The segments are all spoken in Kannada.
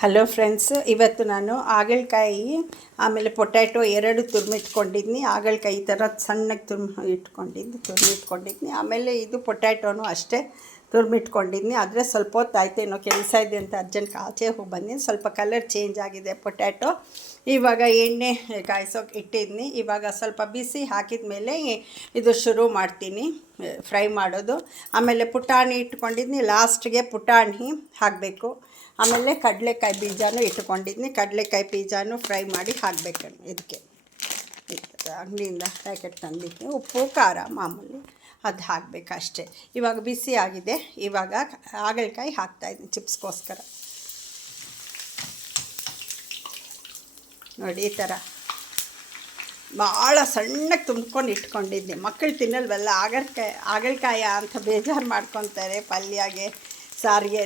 ಹಲೋ ಫ್ರೆಂಡ್ಸ್, ಇವತ್ತು ನಾನು ಹಾಗಲಕಾಯಿ ಆಮೇಲೆ ಪೊಟ್ಯಾಟೊ ಎರಡು ತುರಿಮಿಟ್ಕೊಂಡಿದ್ನಿ. ಹಾಗಲಕಾಯಿ ಈ ಥರ ಸಣ್ಣಗೆ ತುರಿಮಿಟ್ಕೊಂಡಿದ್ನಿ. ಆಮೇಲೆ ಇದು ಪೊಟ್ಯಾಟೊನು ಅಷ್ಟೇ ತುರಿಮಿಟ್ಕೊಂಡಿದ್ನಿ. ಆದರೆ ಸ್ವಲ್ಪ ಹೊತ್ತಾಯ್ತು, ಏನೋ ಕೆಲಸ ಇದೆ ಅಂತ ಅರ್ಜೆಂಟ್ ಆಚೆ ಹೋಗಿ ಬಂದಿನಿ. ಸ್ವಲ್ಪ ಕಲರ್ ಚೇಂಜ್ ಆಗಿದೆ ಪೊಟ್ಯಾಟೊ. ಇವಾಗ ಎಣ್ಣೆ ಕಾಯಿಸೋಕೆ ಇಟ್ಟಿದ್ನಿ. ಇವಾಗ ಸ್ವಲ್ಪ ಬಿಸಿ ಹಾಕಿದ ಮೇಲೆ ಇದು ಶುರು ಮಾಡ್ತೀನಿ ಫ್ರೈ ಮಾಡೋದು. ಆಮೇಲೆ ಪುಟಾಣಿ ಇಟ್ಕೊಂಡಿದ್ನಿ, ಲಾಸ್ಟ್ಗೆ ಪುಟಾಣಿ ಹಾಕಬೇಕು. ಆಮೇಲೆ ಕಡಲೆಕಾಯಿ ಬೀಜನೂ ಇಟ್ಕೊಂಡಿದ್ನಿ, ಕಡಲೆಕಾಯಿ ಬೀಜನೂ ಫ್ರೈ ಮಾಡಿ ಹಾಕಬೇಕು. ಇದಕ್ಕೆ ಅಂಗಡಿಯಿಂದ ಪ್ಯಾಕೆಟ್ ತಂದಿದ್ದೆ. ಉಪ್ಪು ಖಾರ ಮಾಮೂಲಿ ಅದು ಹಾಕಬೇಕು ಅಷ್ಟೇ. ಇವಾಗ ಬಿಸಿ ಆಗಿದೆ. ಇವಾಗ ಹಾಗಲಕಾಯಿ ಹಾಕ್ತಾಯಿದ್ದೀನಿ ಚಿಪ್ಸ್ಗೋಸ್ಕರ. ನೋಡಿ, ಈ ಥರ ಭಾಳ ಸಣ್ಣಗೆ ತುಂಬ್ಕೊಂಡು ಇಟ್ಕೊಂಡಿದ್ದೆ. ಮಕ್ಕಳು ತಿನ್ನಲ್ವಲ್ಲ ಹಾಗಲಕಾಯಿ ಅಂತ ಬೇಜಾರು ಮಾಡ್ಕೊತಾರೆ ಪಲ್ಯಗೆ, ಸಾರಿಗೆ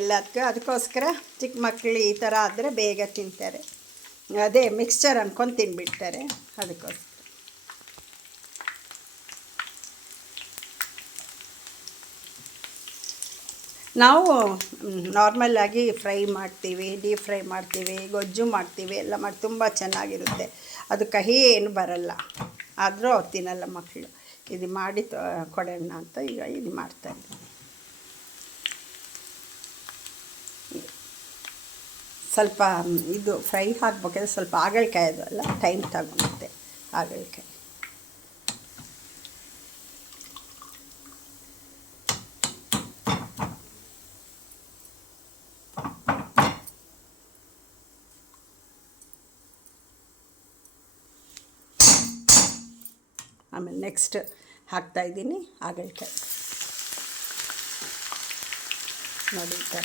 ಅದಕ್ಕೋಸ್ಕರ ಚಿಕ್ಕ ಮಕ್ಕಳು ಈ ಥರ ಆದರೆ ಬೇಗ ತಿಂತಾರೆ. ಅದೇ ಮಿಕ್ಸ್ಚರ್ ಅಂದ್ಕೊಂಡು ತಿನ್ಬಿಡ್ತಾರೆ. ಅದಕ್ಕೋಸ್ಕರ ನಾವು ನಾರ್ಮಲಾಗಿ ಫ್ರೈ ಮಾಡ್ತೀವಿ, ಡೀಪ್ ಫ್ರೈ ಮಾಡ್ತೀವಿ, ಗೊಜ್ಜು ಮಾಡ್ತೀವಿ, ಎಲ್ಲ ಮಾಡಿ ತುಂಬ ಚೆನ್ನಾಗಿರುತ್ತೆ. ಅದು ಕಹಿ ಏನು ಬರಲ್ಲ. ಆದರೂ ಅವ್ರು ತಿನ್ನಲ್ಲ ಮಕ್ಕಳು. ಇದು ಮಾಡಿ ಕೊಡೋಣ ಅಂತ ಈಗ ಇದು ಮಾಡ್ತಾಯಿದ್ದೀನಿ. ಸ್ವಲ್ಪ ಇದು ಫ್ರೈ ಹಾಕ್ಬೇಕಾದ್ರೆ ಸ್ವಲ್ಪ ಹಾಗಲಕಾಯಿ ಅದು ಅಲ್ಲ ಟೈಮ್ ತಗೊಳುತ್ತೆ. ಹಾಗಲಕಾಯಿ ಆಮೇಲೆ ನೆಕ್ಸ್ಟ್ ಹಾಕ್ತಾಯಿದ್ದೀನಿ ಹಾಗಲಕಾಯಿ. ನೋಡಿ ಈ ಥರ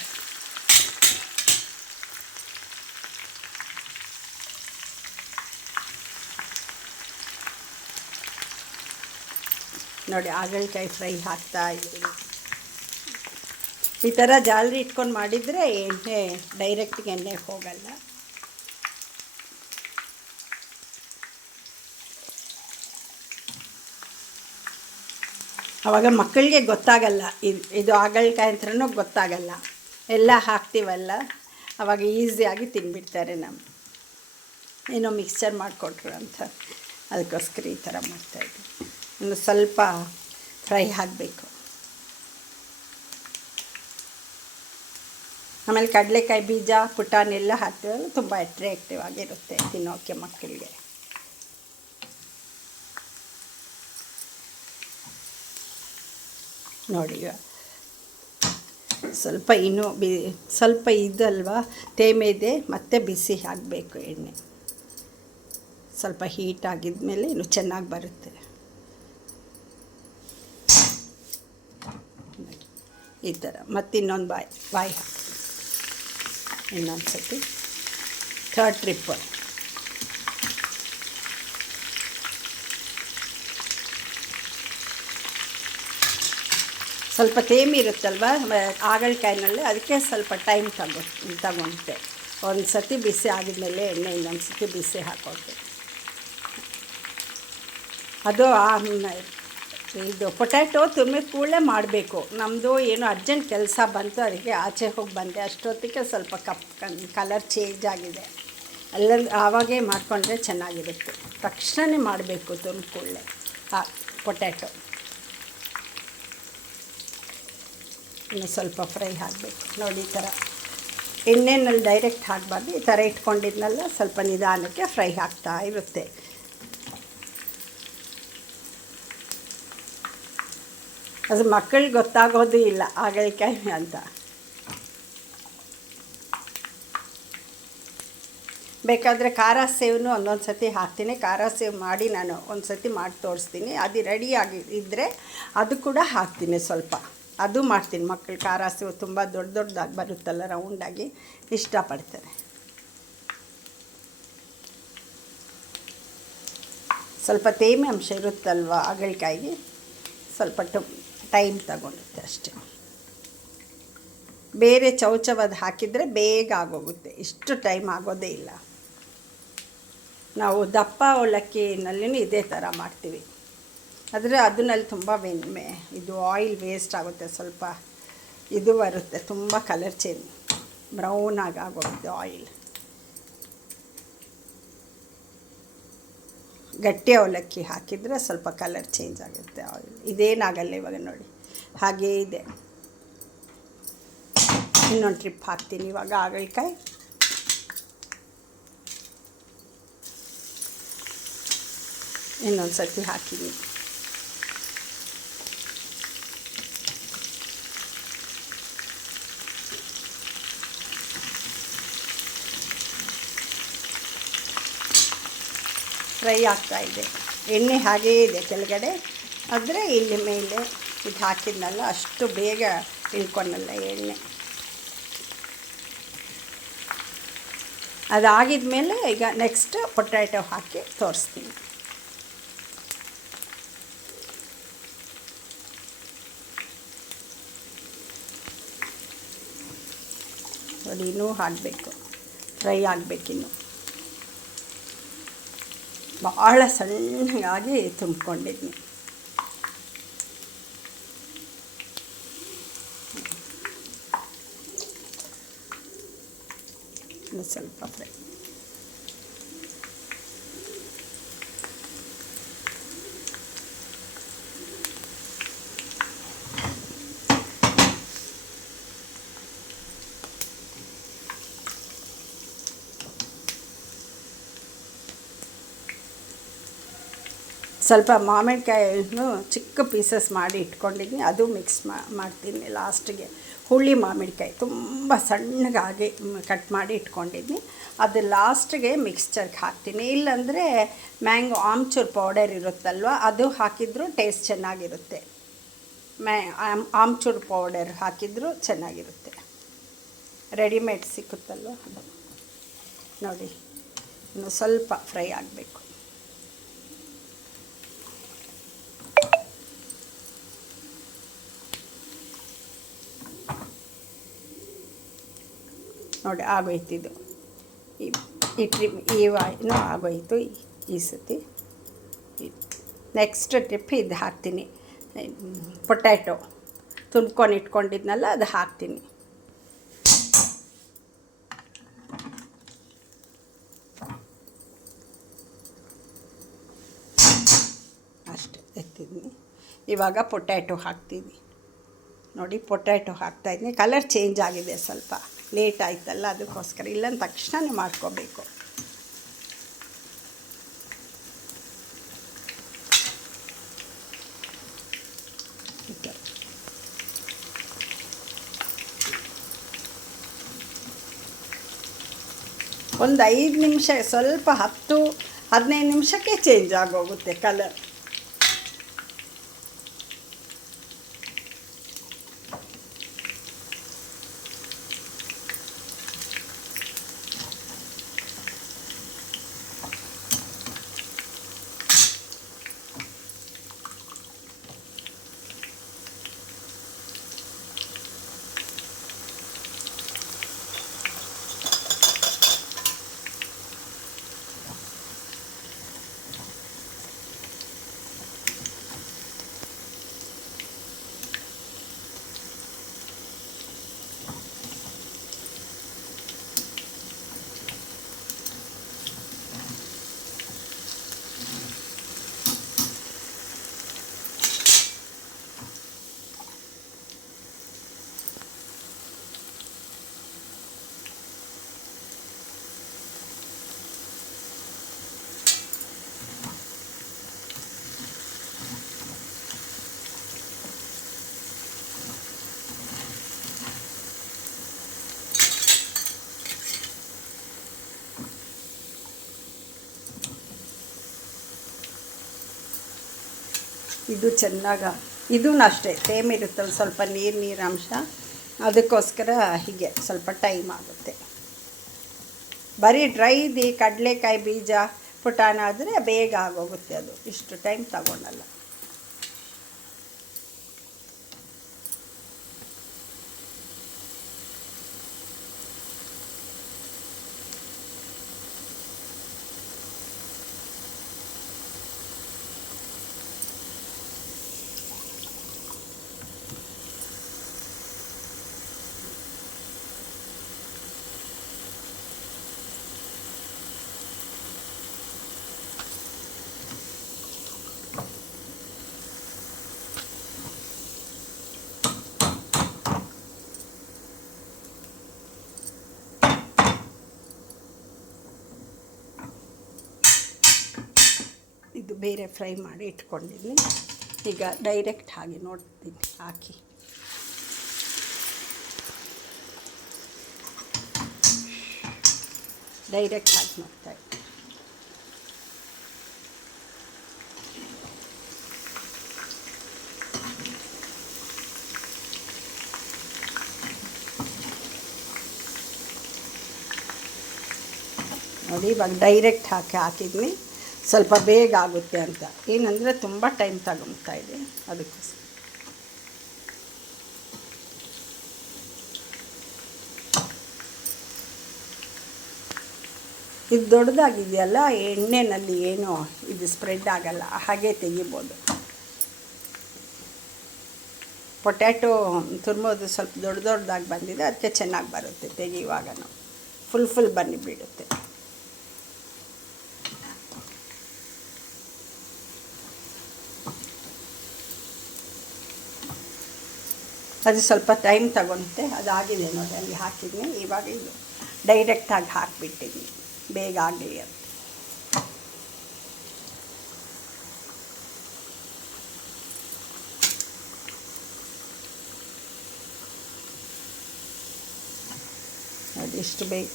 ನೋಡಿ ಹಾಗಲಕಾಯಿ ಫ್ರೈ ಹಾಕ್ತಾಯಿದ್ದೀನಿ. ಈ ಥರ ಜಾಲರಿ ಇಟ್ಕೊಂಡು ಮಾಡಿದರೆ ಎಣ್ಣೆ ಡೈರೆಕ್ಟಿಗೆ ಎಣ್ಣೆಗೆ ಹೋಗಲ್ಲ. ಆವಾಗ ಮಕ್ಕಳಿಗೆ ಗೊತ್ತಾಗಲ್ಲ, ಇದು ಹಾಗಲಕಾಯಿ ಅಂತನೂ ಗೊತ್ತಾಗಲ್ಲ. ಎಲ್ಲ ಹಾಕ್ತೀವಲ್ಲ, ಆವಾಗ ಈಸಿಯಾಗಿ ತಿನ್ಬಿಡ್ತಾರೆ. ಏನೋ ಮಿಕ್ಸ್ಚರ್ ಮಾಡಿಕೊಟ್ರು ಅಂತ, ಅದಕ್ಕೋಸ್ಕರ ಈ ಥರ ಮಾಡ್ತಾಯಿದ್ವಿ. ಇನ್ನು ಸ್ವಲ್ಪ ಫ್ರೈ ಆಗಬೇಕು. ಆಮೇಲೆ ಕಡಲೆಕಾಯಿ ಬೀಜ ಪುಟಾಣಿ ಎಲ್ಲ ಹಾಕ್ತೀವಲ್ಲ, ತುಂಬ ಅಟ್ರಾಕ್ಟಿವ್ ಆಗಿರುತ್ತೆ ತಿನ್ನೋಕ್ಕೆ ಮಕ್ಕಳಿಗೆ. ನೋಡಿ, ಸ್ವಲ್ಪ ಇನ್ನೂ ಸ್ವಲ್ಪ ಇದಲ್ವಾ ತೇಮೆ ಇದೆ, ಮತ್ತೆ ಬಿಸಿ ಹಾಕಬೇಕು ಎಣ್ಣೆ. ಸ್ವಲ್ಪ ಹೀಟ್ ಆಗಿದ್ಮೇಲೆ ಇನ್ನೂ ಚೆನ್ನಾಗಿ ಬರುತ್ತೆ. ಈ ಥರ ಮತ್ತು ಇನ್ನೊಂದು ಬಾಯಿ ಹಾಕಿ ಇನ್ನೊಂದು ಸತಿ ಥರ್ಡ್ ಟ್ರಿಪ್. ಸ್ವಲ್ಪ ತೇಮಿ ಇರುತ್ತಲ್ವ ಹಾಗಲಕಾಯಿನಲ್ಲಿ, ಅದಕ್ಕೆ ಸ್ವಲ್ಪ ಟೈಮ್ ತಗೊಳುತ್ತೆ. ಒಂದು ಸತಿ ಬಿಸಿ ಆಗಿದ್ಮೇಲೆ ಎಣ್ಣೆ ಇನ್ನೊಂದು ಸತಿ ಬಿಸಿ ಹಾಕೋದು. ಅದು ಇದು ಪೊಟ್ಯಾಟೊ ತುರಿದ ಕೂಡಲೇ ಮಾಡಬೇಕು. ನಮ್ಮದು ಏನೋ ಅರ್ಜೆಂಟ್ ಕೆಲಸ ಬಂತು, ಅದಕ್ಕೆ ಆಚೆ ಹೋಗಿ ಬಂದೆ. ಅಷ್ಟೊತ್ತಿಗೆ ಸ್ವಲ್ಪ ಕಲರ್ ಚೇಂಜ್ ಆಗಿದೆ. ಆವಾಗೇ ಮಾಡಿಕೊಂಡ್ರೆ ಚೆನ್ನಾಗಿರುತ್ತೆ. ತಕ್ಷಣ ಮಾಡಬೇಕು ತುರಿದ ಕೂಡಲೇ ಪೊಟ್ಯಾಟೊ. ಇನ್ನು ಸ್ವಲ್ಪ ಫ್ರೈ ಆಗಬೇಕು. ನೋಡಿ, ಈ ಥರ ಎಣ್ಣೆನಲ್ಲಿ ಡೈರೆಕ್ಟ್ ಹಾಕಬಾರ್ದು. ಈ ಥರ ಇಟ್ಕೊಂಡಿದ್ನಲ್ಲ, ಸ್ವಲ್ಪ ನಿಧಾನಕ್ಕೆ ಫ್ರೈ ಆಗ್ತಾ ಇರುತ್ತೆ. ಅದು ಮಕ್ಕಳಿಗೆ ಗೊತ್ತಾಗೋದು ಇಲ್ಲ ಹಾಗಲಕಾಯಿ ಅಂತ. ಬೇಕಾದರೆ ಖಾರ ಸೇವನು ಒಂದೊಂದು ಸತಿ ಹಾಕ್ತೀನಿ. ಖಾರ ಸೇವ್ ಮಾಡಿ ನಾನು ಒಂದು ಸತಿ ಮಾಡಿ ತೋರಿಸ್ತೀನಿ. ಅದು ರೆಡಿಯಾಗಿ ಇದ್ದರೆ ಅದು ಕೂಡ ಹಾಕ್ತೀನಿ ಸ್ವಲ್ಪ. ಅದು ಮಾಡ್ತೀನಿ. ಮಕ್ಕಳು ಖಾರ ಸೇವು ತುಂಬ ದೊಡ್ಡದಾಗಿ ಬರುತ್ತಲ್ಲ, ರೌಂಡಾಗಿ ಇಷ್ಟಪಡ್ತಾರೆ. ಸ್ವಲ್ಪ ತೇಮೆ ಅಂಶ ಇರುತ್ತಲ್ವ ಹಾಗಲಕಾಯಿಗೆ, ಸ್ವಲ್ಪ ಟೈಮ್ ತಗೊಳುತ್ತೆ ಅಷ್ಟೇ. ಬೇರೆ ಚೌಚವದು ಹಾಕಿದರೆ ಬೇಗ ಆಗೋಗುತ್ತೆ, ಇಷ್ಟು ಟೈಮ್ ಆಗೋದೇ ಇಲ್ಲ. ನಾವು ದಪ್ಪ ಅವಲಕ್ಕಿನಲ್ಲಿನೂ ಇದೇ ಥರ ಮಾಡ್ತೀವಿ. ಆದರೆ ಅದನ್ನಲ್ಲಿ ತುಂಬ ಇದು ಆಯಿಲ್ ವೇಸ್ಟ್ ಆಗುತ್ತೆ, ಸ್ವಲ್ಪ ಇದು ಬರುತ್ತೆ, ತುಂಬ ಕಲರ್ ಚೇಂಜ್. ಬ್ರೌನಾಗಿ ಆಗೋಗಿದೆ ಆಯಿಲ್. ಗಟ್ಟಿ ಅವಲಕ್ಕಿ ಹಾಕಿದರೆ ಸ್ವಲ್ಪ ಕಲರ್ ಚೇಂಜ್ ಆಗುತ್ತೆ ಆಯಿಲ್. ಇದೇನಾಗಲ್ಲ ಇವಾಗ ನೋಡಿ ಹಾಗೇ ಇದೆ. ಇನ್ನೊಂದು ಟ್ರಿಪ್ ಹಾಕ್ತೀನಿ ಇವಾಗ ಹಾಗಲಕಾಯಿ. ಇನ್ನೊಂದು ಸರ್ತಿ ಹಾಕಿದ್ದೀನಿ. ಫ್ರೈ ಆಗ್ತಾಯಿದೆ, ಎಣ್ಣೆ ಹಾಗೇ ಇದೆ ಕೆಳಗಡೆ. ಆದರೆ ಇಲ್ಲಿ ಮೇಲೆ ಇದು ಹಾಕಿದ್ನಲ್ಲ ಅಷ್ಟು ಬೇಗ ಇಳ್ಕೊಳಲ್ಲ ಎಣ್ಣೆ. ಅದಾಗಿದ ಮೇಲೆ ಈಗ ನೆಕ್ಸ್ಟ್ ಪೊಟ್ಯಾಟೊ ಹಾಕಿ ತೋರಿಸ್ತೀನಿ. ನೋಡಿ ಇನ್ನೂ ಹಾಕಬೇಕು, ಫ್ರೈ ಆಗಬೇಕಿನ್ನು. ಭಾಳ ಸಣ್ಣಗಾಗಿ ತುಂಬ್ಕೊಂಡಿದ್ನಿ. ಸ್ವಲ್ಪ ಫ್ರೈ. ಸ್ವಲ್ಪ ಮಾವಿನಕಾಯನ್ನು ಚಿಕ್ಕ ಪೀಸಸ್ ಮಾಡಿ ಇಟ್ಕೊಂಡಿದ್ದೀನಿ, ಅದು ಮಿಕ್ಸ್ ಮಾಡ್ತೀನಿ ಲಾಸ್ಟಿಗೆ. ಹುಳಿ ಮಾವಿನಕಾಯಿ ತುಂಬ ಸಣ್ಣಗಾಗಿ ಕಟ್ ಮಾಡಿ ಇಟ್ಕೊಂಡಿದ್ದೀನಿ, ಅದು ಲಾಸ್ಟಿಗೆ ಮಿಕ್ಸ್ಚರ್ಗೆ ಹಾಕ್ತೀನಿ. ಇಲ್ಲಾಂದರೆ ಮ್ಯಾಂಗೋ ಆಮ್ಚೂರ್ ಪೌಡರ್ ಇರುತ್ತಲ್ವ, ಅದು ಹಾಕಿದರೂ ಟೇಸ್ಟ್ ಚೆನ್ನಾಗಿರುತ್ತೆ. ಆಮ್ಚೂರ್ ಪೌಡರ್ ಹಾಕಿದರೂ ಚೆನ್ನಾಗಿರುತ್ತೆ, ರೆಡಿಮೇಡ್ ಸಿಕ್ಕುತ್ತಲ್ವ ಅದು. ನೋಡಿ ಇನ್ನು ಸ್ವಲ್ಪ ಫ್ರೈ ಆಗಬೇಕು. ನೋಡಿ ಆಗೋಯ್ತಿದ್ದು ಈ ಟ್ರಿಪ್, ಇನ್ನೂ ಆಗೋಯ್ತು ಈ ಸತಿ. ನೆಕ್ಸ್ಟ್ ಟ್ರಿಪ್ ಇದು ಹಾಕ್ತೀನಿ, ಪೊಟ್ಯಾಟೊ ತುಂಬ್ಕೊಂಡು ಇಟ್ಕೊಂಡಿದ್ನಲ್ಲ ಅದು ಹಾಕ್ತೀನಿ. ಅಷ್ಟೇ ಎತ್ತಿದ್ದೀನಿ. ಇವಾಗ ಪೊಟ್ಯಾಟೊ ಹಾಕ್ತೀನಿ. ನೋಡಿ ಪೊಟ್ಯಾಟೊ ಹಾಕ್ತಾಯಿದ್ದೀನಿ. ಕಲರ್ ಚೇಂಜ್ ಆಗಿದೆ, ಸ್ವಲ್ಪ ಲೇಟ್ ಆಯ್ತಲ್ಲ ಅದಕ್ಕೋಸ್ಕರ. ಇಲ್ಲಂದ ತಕ್ಷಣನೇ ಮಾಡ್ಕೋಬೇಕು. ಒಂದು 5 ನಿಮಿಷ, ಸ್ವಲ್ಪ 10-15 ನಿಮಿಷಕ್ಕೆ ಚೇಂಜ್ ಆಗೋಗುತ್ತೆ ಕಲರ್. ಇದು ಚೆನ್ನಾಗಿ, ಇದೂ ಅಷ್ಟೇ ಸೇಮ್ ಇರುತ್ತಲ್ಲ, ಸ್ವಲ್ಪ ನೀರಂಶ, ಅದಕ್ಕೋಸ್ಕರ ಹೀಗೆ ಸ್ವಲ್ಪ ಟೈಮ್ ಆಗುತ್ತೆ. ಬರೀ ಡ್ರೈದು ಕಡಲೆಕಾಯಿ ಬೀಜ ಪುಟಾಣ ಆದರೆ ಬೇಗ ಆಗೋಗುತ್ತೆ, ಅದು ಇಷ್ಟು ಟೈಮ್ ತಗೊಳ್ಳಲ್ಲ. ಬೇರೆ ಫ್ರೈ ಮಾಡಿ ಇಟ್ಕೊಂಡಿದ್ದೀನಿ. ಈಗ ಡೈರೆಕ್ಟ್ ಹಾಗೆ ನೋಡ್ತೀನಿ ಹಾಕಿ. ಡೈರೆಕ್ಟ್ ಹಾಕಿ ನೋಡ್ತಾಯಿದ್ದೀನಿ. ನೋಡಿ ಇವಾಗ ಡೈರೆಕ್ಟ್ ಹಾಕಿದ್ನಿ. ಸ್ವಲ್ಪ ಬೇಗ ಆಗುತ್ತೆ ಅಂತ, ಏನಂದರೆ ತುಂಬ ಟೈಮ್ ತಗೊಳ್ತಾ ಇದೆ ಅದಕ್ಕೋಸ್ಕರ. ಇದು ದೊಡ್ಡದಾಗಿದೆಯಲ್ಲ, ಎಣ್ಣೆಯಲ್ಲಿ ಏನೋ ಇದು ಸ್ಪ್ರೆಡ್ ಆಗಲ್ಲ, ಹಾಗೆ ತೆಗಿಬೋದು. ಪೊಟ್ಯಾಟೊ ತುರ್ಮೋದು ಸ್ವಲ್ಪ ದೊಡ್ಡದಾಗಿ ಬಂದಿದೆ, ಅದಕ್ಕೆ ಚೆನ್ನಾಗಿ ಬರುತ್ತೆ ತೆಗಿಯುವಾಗ. ನಾವು ಫುಲ್ ಬನ್ನಿ ಬಿಡುತ್ತೆ. ಅದು ಸ್ವಲ್ಪ ಟೈಮ್ ತಗೊಳುತ್ತೆ. ಅದಾಗಿದೆ ನೋಡಿ, ಅಲ್ಲಿ ಹಾಕಿದ್ದೀನಿ. ಇವಾಗ ಇದು ಡೈರೆಕ್ಟಾಗಿ ಹಾಕಿಬಿಟ್ಟಿದ್ದೀನಿ, ಬೇಗ ಆಗಲಿ ಅಂತ. ಅದಿಷ್ಟು ಬೇಗ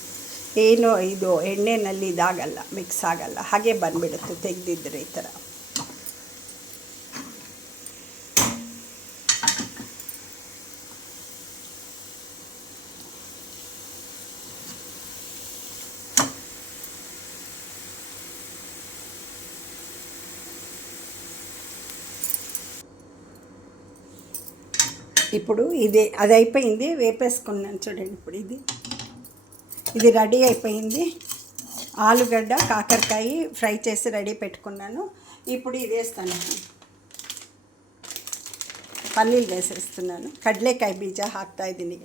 ಏನು ಇದು ಎಣ್ಣೆಯಲ್ಲಿ ಇದಾಗಲ್ಲ, ಮಿಕ್ಸ್ ಆಗಲ್ಲ, ಹಾಗೆ ಬಂದುಬಿಡುತ್ತೆ ತೆಗೆದಿದ್ರೆ ಈ ಥರ. ఇప్పుడు అది అయిపోయింది, వేపేసుకున్నాను చూడండి. ఇప్పుడు ఇది రెడీ అయిపోయింది. ఆలుగడ్డ కాకరకాయ ఫ్రై చేసి రెడీ పెట్టుకున్నాను. ఇప్పుడు ఇది వేస్తాను, పల్లీలు వేసేస్తున్నాను. ಕಡಲೆಕಾಯಿ ಬೀಜ ಹಾಕ್ತಾಯಿದ್ದೀನಿ.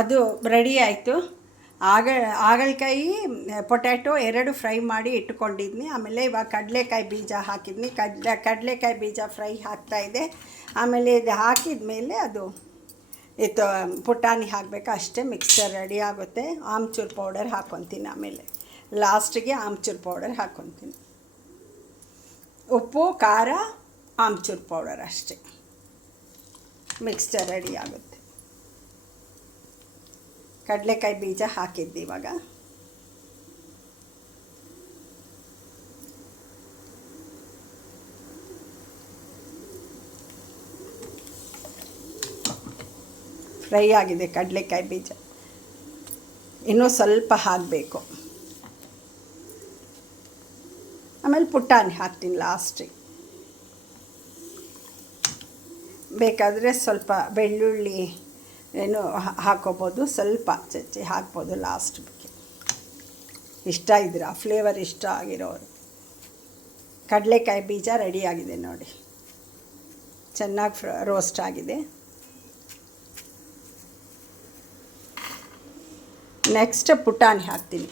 ಅದು ರೆಡಿ ಆಯಿತು. ಹಾಗಲಕಾಯಿ ಪೊಟ್ಯಾಟೊ ಎರಡು ಫ್ರೈ ಮಾಡಿ ಇಟ್ಕೊಂಡಿದ್ನಿ. ಆಮೇಲೆ ಇವಾಗ ಕಡಲೆಕಾಯಿ ಬೀಜ ಹಾಕಿದ್ನಿ. ಕಡಲೆಕಾಯಿ ಬೀಜ ಫ್ರೈ ಹಾಕ್ತಾಯಿದೆ. ಆಮೇಲೆ ಇದು ಹಾಕಿದ ಮೇಲೆ ಅದು ಪುಟಾಣಿ ಹಾಕಬೇಕು ಅಷ್ಟೇ. ಮಿಕ್ಸ್ಚರ್ ರೆಡಿ ಆಗುತ್ತೆ. ಆಮ್ಚೂರು ಪೌಡರ್ ಹಾಕ್ಕೊತೀನಿ. ಆಮೇಲೆ ಲಾಸ್ಟಿಗೆ ಆಮ್ಚೂರು ಪೌಡರ್ ಹಾಕ್ಕೊತೀನಿ. ಉಪ್ಪು, ಖಾರ, ಆಮ್ಚೂರು ಪೌಡರ್ ಅಷ್ಟೇ. ಮಿಕ್ಸ್ಚರ್ ರೆಡಿ ಆಗುತ್ತೆ. ಕಡಲೆಕಾಯಿ ಬೀಜ ಹಾಕಿದ್ದೆ ಇವಾಗ. ಫ್ರೈ ಆಗಿದೆ ಕಡಲೆಕಾಯಿ ಬೀಜ. ಇನ್ನೂ ಸ್ವಲ್ಪ ಹಾಕಬೇಕು. ಆಮೇಲೆ ಪುಟಾಣಿ ಹಾಕ್ತೀನಿ ಲಾಸ್ಟಿಗೆ. ಬೇಕಾದರೆ ಸ್ವಲ್ಪ ಬೆಳ್ಳುಳ್ಳಿ ಏನು ಹಾಕೋಬೋದು, ಸ್ವಲ್ಪ ಚಚ್ಚಿ ಹಾಕ್ಬೋದು ಲಾಸ್ಟ್ ಬಗ್ಗೆ. ಇಷ್ಟ ಇದ್ರೆ ಆ ಫ್ಲೇವರ್ ಇಷ್ಟ ಆಗಿರೋರು. ಕಡಲೆಕಾಯಿ ಬೀಜ ರೆಡಿಯಾಗಿದೆ ನೋಡಿ, ಚೆನ್ನಾಗಿ ರೋಸ್ಟ್ ಆಗಿದೆ. ನೆಕ್ಸ್ಟ್ ಪುಟಾಣಿ ಹಾಕ್ತೀನಿ.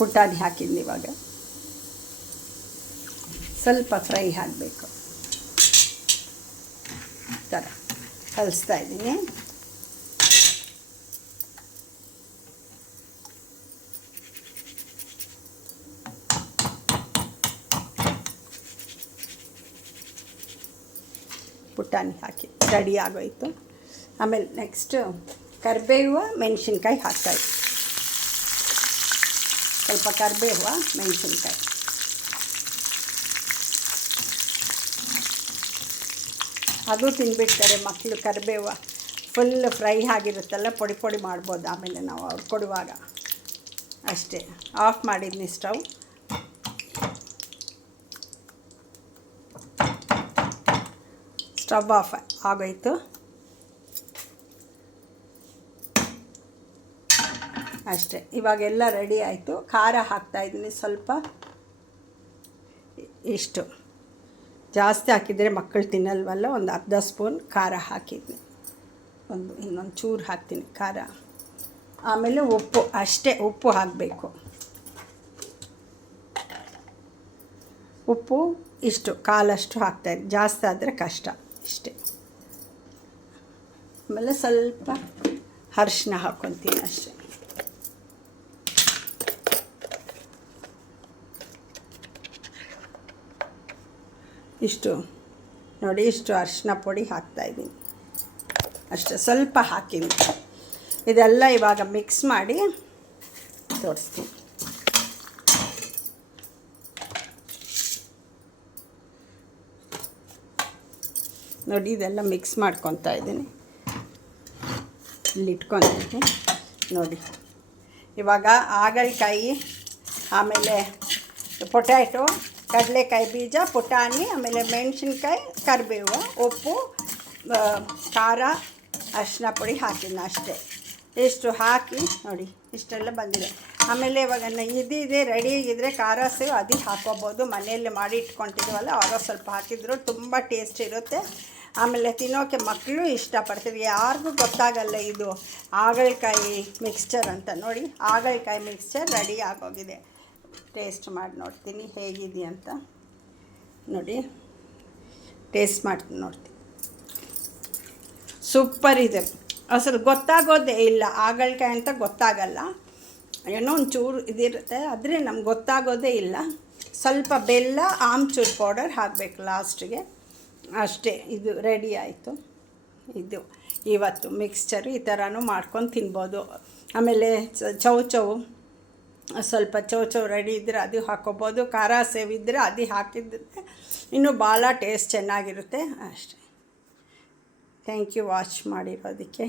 ಪುಟಾಣಿ ಹಾಕಿದ್ನಿ. ಇವಾಗ ಸ್ವಲ್ಪ ಫ್ರೈ ಆಗಬೇಕು. ಥರ ಕಲಿಸ್ತಾ ಇದ್ದೀನಿ. ಪುಟಾಣಿ ಹಾಕಿ ರೆಡಿ ಆಗೋಯಿತು. ಆಮೇಲೆ ನೆಕ್ಸ್ಟು ಕರಿಬೇವು, ಮೆಣಸಿನ್ಕಾಯಿ ಹಾಕ್ತಾಯಿದ್ದೆ. ಸ್ವಲ್ಪ ಕರಿಬೇವು, ಮೆಣಸಿನ್ಕಾಯಿ. ಅದು ತಿಂದ್ಬಿಡ್ತಾರೆ ಮಕ್ಕಳು. ಕರಿಬೇವು ಫುಲ್ ಫ್ರೈ ಆಗಿರುತ್ತಲ್ಲ, ಪೊಡಿ ಪೊಡಿ ಮಾಡ್ಬೋದು ಆಮೇಲೆ ನಾವು ಅವ್ರು ಕೊಡುವಾಗ. ಅಷ್ಟೇ, ಆಫ್ ಮಾಡಿದ್ನಿ ಸ್ಟವ್. ಸ್ಟವ್ ಆಫ್ ಆಗೋಯ್ತು. ಅಷ್ಟೇ, ಇವಾಗೆಲ್ಲ ರೆಡಿ ಆಯಿತು. ಖಾರ ಹಾಕ್ತಾಯಿದ್ದೀನಿ ಸ್ವಲ್ಪ, ಇಷ್ಟು ಜಾಸ್ತಿ ಹಾಕಿದರೆ ಮಕ್ಕಳು ತಿನ್ನಲ್ವಲ್ಲ, ಒಂದು ಅರ್ಧ ಸ್ಪೂನ್ ಖಾರ ಹಾಕಿದ್ನಿ, ಇನ್ನೊಂದು ಚೂರು ಹಾಕ್ತೀನಿ ಖಾರ. ಆಮೇಲೆ ಉಪ್ಪು, ಅಷ್ಟೇ ಉಪ್ಪು ಹಾಕಬೇಕು. ಉಪ್ಪು ಇಷ್ಟು ಕಾಲಷ್ಟು ಹಾಕ್ತಾಯಿದ್ದೆ, ಜಾಸ್ತಿ ಆದರೆ ಕಷ್ಟ, ಇಷ್ಟೇ. ಆಮೇಲೆ ಸ್ವಲ್ಪ ಅರಿಶಿನ ಹಾಕ್ಕೊತೀನಿ ಅಷ್ಟೇ. ಇಷ್ಟು ನೋಡಿ, ಇಷ್ಟು ಅರಿಶಿನ ಪುಡಿ ಹಾಕ್ತಾಯಿದ್ದೀನಿ ಅಷ್ಟೇ, ಸ್ವಲ್ಪ ಹಾಕಿದ್ದೀನಿ. ಇದೆಲ್ಲ ಇವಾಗ ಮಿಕ್ಸ್ ಮಾಡಿ ತೋರಿಸ್ತೀನಿ. ನೋಡಿ, ಇದೆಲ್ಲ ಮಿಕ್ಸ್ ಮಾಡ್ಕೊತಾ ಇದ್ದೀನಿ, ಇಲ್ಲಿ ಇಟ್ಕೊತೀನಿ. ನೋಡಿ, ಇವಾಗ ಹಾಗಲಕಾಯಿ, ಆಮೇಲೆ ಪೊಟ್ಯಾಟೊ, ಕಡಲೆಕಾಯಿ ಬೀಜ, ಪುಟಾಣಿ, ಆಮೇಲೆ ಮೆಣಸಿನ್ಕಾಯಿ, ಕರಿಬೇವು, ಉಪ್ಪು, ಖಾರ, ಅರಿಶಿನ ಪುಡಿ ಹಾಕಿದ್ದೀನಿ ಅಷ್ಟೇ. ಇಷ್ಟು ಹಾಕಿ ನೋಡಿ, ಇಷ್ಟೆಲ್ಲ ಬಂದಿದೆ. ಆಮೇಲೆ ಇವಾಗ ಇದೆ ರೆಡಿಯಾಗಿದ್ದರೆ ಖಾರ ಸೇವು ಅದಕ್ಕೆ ಹಾಕ್ಕೋಬೋದು. ಮನೆಯಲ್ಲೇ ಮಾಡಿ ಇಟ್ಕೊತಿದ್ದೀವಲ್ಲ, ಆವಾಗ ಸ್ವಲ್ಪ ಹಾಕಿದ್ರು ತುಂಬ ಟೇಸ್ಟ್ ಇರುತ್ತೆ. ಆಮೇಲೆ ತಿನ್ನೋಕ್ಕೆ ಮಕ್ಕಳು ಇಷ್ಟಪಡ್ತೀವಿ. ಯಾರಿಗೂ ಗೊತ್ತಾಗಲ್ಲ ಇದು ಹಾಗಲಕಾಯಿ ಮಿಕ್ಸ್ಚರ್ ಅಂತ. ನೋಡಿ, ಹಾಗಲಕಾಯಿ ಮಿಕ್ಸ್ಚರ್ ರೆಡಿ ಆಗೋಗಿದೆ. ಟೇಸ್ಟ್ ಮಾಡಿ ನೋಡ್ತೀನಿ ಹೇಗಿದೆ ಅಂತ. ನೋಡಿ, ಟೇಸ್ಟ್ ಮಾಡ್ತೀನಿ, ನೋಡ್ತೀನಿ. ಸೂಪರ್ ಇದೆ. ಅಸಲು ಗೊತ್ತಾಗೋದೇ ಇಲ್ಲ, ಹಾಗಲಕಾಯಿ ಅಂತ ಗೊತ್ತಾಗಲ್ಲ. ಏನೋ ಒಂಚೂರು ಇದಿರುತ್ತೆ, ಆದರೆ ನಮ್ಗೆ ಗೊತ್ತಾಗೋದೇ ಇಲ್ಲ. ಸ್ವಲ್ಪ ಬೆಲ್ಲ, ಆಮ್ಚೂರು ಪೌಡರ್ ಹಾಕಬೇಕು ಲಾಸ್ಟಿಗೆ, ಅಷ್ಟೇ. ಇದು ರೆಡಿ ಆಯಿತು. ಇದು ಇವತ್ತು ಮಿಕ್ಸ್ಚರು ಈ ಥರನೂ ಮಾಡ್ಕೊಂಡು ತಿನ್ಬೋದು. ಆಮೇಲೆ ಚೌಚೌ, ಸ್ವಲ್ಪ ಚೌಚೌ ರೆಡಿ ಇದ್ದರೆ ಅದು ಹಾಕ್ಕೋಬೋದು. ಖಾರ ಸೇವಿದ್ದರೆ ಅದು ಹಾಕಿದ್ರೆ ಇನ್ನೂ ಭಾಳ ಟೇಸ್ಟ್ ಚೆನ್ನಾಗಿರುತ್ತೆ ಅಷ್ಟೇ. Thank you watch ಮಾಡಿರೋದಕ್ಕೆ.